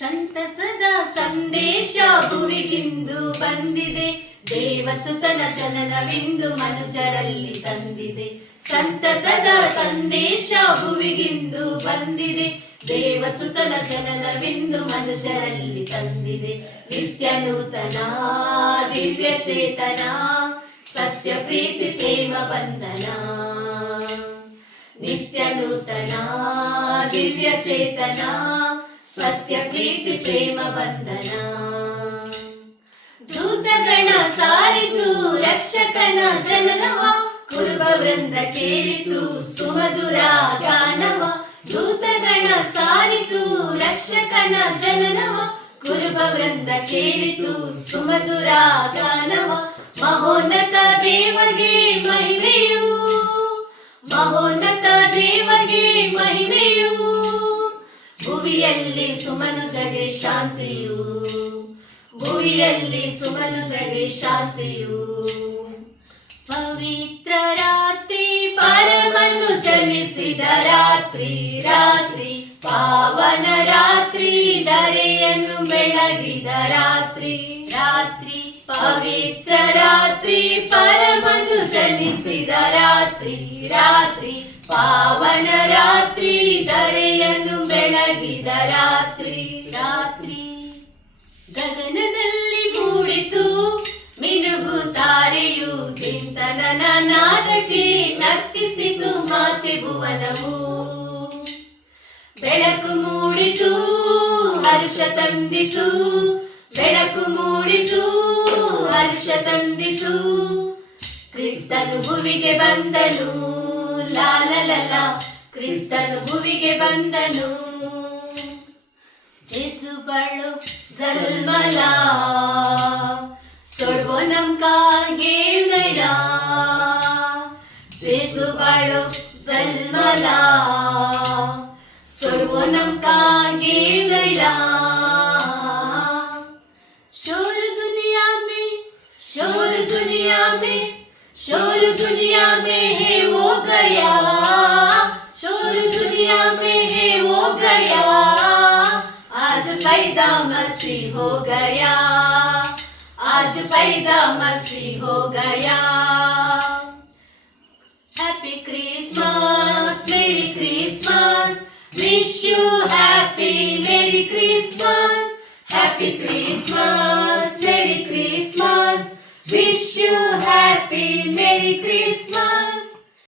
ಸಂತಸದ ಸಂದೇಶ ಭುವಿಗಿಂದು ಬಂದಿದೆ, ದೇವಸುತನ ಜನನವಿಂದು ಮನುಜರಲ್ಲಿ ತಂದಿದೆ. ಸಂತಸದ ಸಂದೇಶ ಭುವಿಗಿಂದು ಬಂದಿದೆ, ದೇವಸುತನ ಜನನವಿಂದು ಮನುಜರಲ್ಲಿ ತಂದಿದೆ. ನಿತ್ಯ ನೂತನ ದಿವ್ಯ ಚೇತನ, ಸತ್ಯ ಪ್ರೀತಿ ಪ್ರೇಮ ಬಂಧನ. ನಿತ್ಯ ನೂತನ ದಿವ್ಯ ಚೇತನ, ಸತ್ಯ ಪ್ರೀತಿ ಪ್ರೇಮ ಬಂಧನ. ದೂತಗಣ ಸಾರಿತು ರಕ್ಷಕನ ಜನನವ, ಕುರುಬ ವೃಂದ ಕೇಳಿತು ಸುಮಧುರ ಗಾನವ. ದೂತಗಣ ಸಾರಿತು ರಕ್ಷಕನ ಜನನವ, ಕುರುಬ ವೃಂದ ಕೇಳಿತು ಸುಮಧುರ ಗಾನವ. ಮಹೋನ್ನತ ದೇವಗೆ ಮಹಿಮೆಯು, ಮಹೋನ್ನತ ದೇವಗೆ ಮಹಿಮೆಯು, ಭುವಿಯಲ್ಲಿ ಸುಮನುಜಗೆ ಶಾಂತಿಯು, ಭುವಿಯಲ್ಲಿ ಸುಮನುಜಗೆ ಶಾಂತಿಯು. ಪವಿತ್ರ ರಾತ್ರಿ ಪರಮನ್ನು ಜನಿಸಿದ ರಾತ್ರಿ, ರಾತ್ರಿ ಪಾವನ ರಾತ್ರಿ ಧರೆಯನ್ನು ಬೆಳಗಿದ ರಾತ್ರಿ, ರಾತ್ರಿ ಪವಿತ್ರ ರಾತ್ರಿ ಪರಮನ್ನು ಜನಿಸಿದ ರಾತ್ರಿ, ರಾತ್ರಿ ಪಾವನ ರಾತ್ರಿ ಧರೆಯನ್ನು ಬೆಳಗಿದ ರಾತ್ರಿ, ರಾತ್ರಿ. ಗಗನದಲ್ಲಿ ಮೂಡಿತು ಮಿನುಗು ತಾರೆಯು, ಚಿಂತನನ ನಾದಕ್ಕೆ ನರ್ತಿಸಿತು ಮಾತೆ ಭುವನವು. ಬೆಳಕು ಮೂಡಿತು ಹರ್ಷ ತಂದಿತು, ಬೆಳಕು ಮೂಡಿತು ಹರ್ಷ ತಂದಿತು. ಕ್ರಿಸ್ತನು ಭುವಿಗೆ ಬಂದನು, ಲಾಲಲಲ ಕ್ರಿಸ್ತನು ಭುವಿಗೆ ಬಂದನು. ಯೇಸು ಬಾಳು ಜಲ್ಮಲಾ सोडवो नमका गेवनयला, जेसु बाळो जल्मला सोडवो नमका गेवनयला. शोर दुनिया में, शोर दुनिया में, शोर दुनिया में है वो गया, शोर दुनिया में है वो गया, आज पैदा मसीह हो गया, आज पैदा मसीह हो गया. हैप्पी क्रिसमस मेरी क्रिसमस, विश यू हैप्पी मेरी क्रिसमस. हैप्पी क्रिसमस मेरी क्रिसमस, विश यू हैप्पी मेरी क्रिसमस.